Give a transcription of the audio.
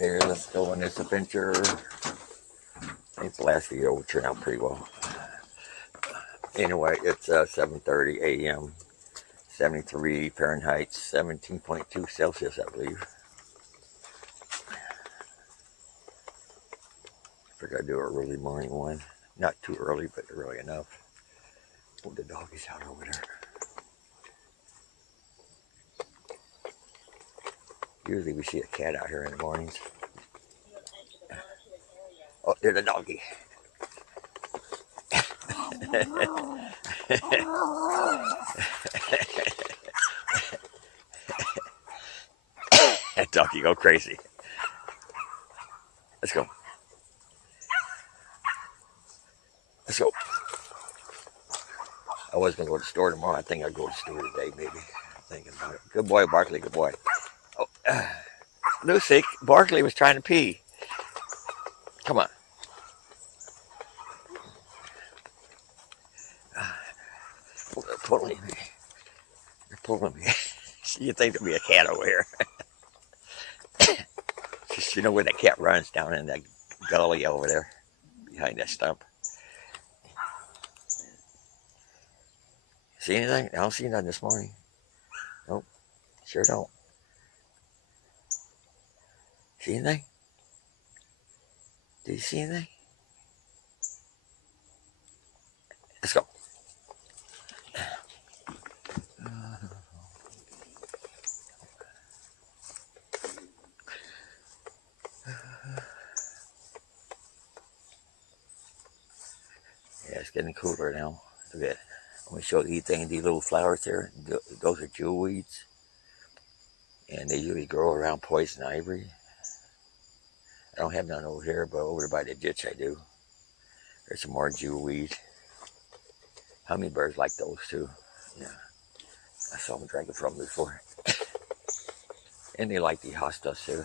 Okay, let's go on this adventure. I think the last video turned out pretty well. Anyway, it's 7:30 a.m. 73 Fahrenheit, 17.2 Celsius, I believe. Figured I'd do a early morning one. Not too early, but early enough. Oh, the doggy's out over there. Usually we see a cat out here in the mornings. Oh, there's a doggy. That doggy go crazy. Let's go. Let's go. I was going to go to the store tomorrow. I think I'll go to the store today, maybe. I'm thinking about it. Good boy, Barkley. Good boy. Oh, Lucy, Barkley was trying to pee. Come on. Pulling me. You're pulling me. You think there'll be a cat over here. Just, you know where that cat runs down in that gully over there behind that stump. See anything? I don't see nothing this morning. Nope. Sure don't. See anything? Do you see anything? Let's go. Yeah, it's getting cooler now. Look at it. I'm going to show you these little flowers there. Those are jewel weeds. And they usually grow around poison ivy. I don't have none over here, but over by the ditch I do. There's some more jewel weed. Hummingbirds like those too. Yeah. I saw them drinking from them before. And they like the hostas too.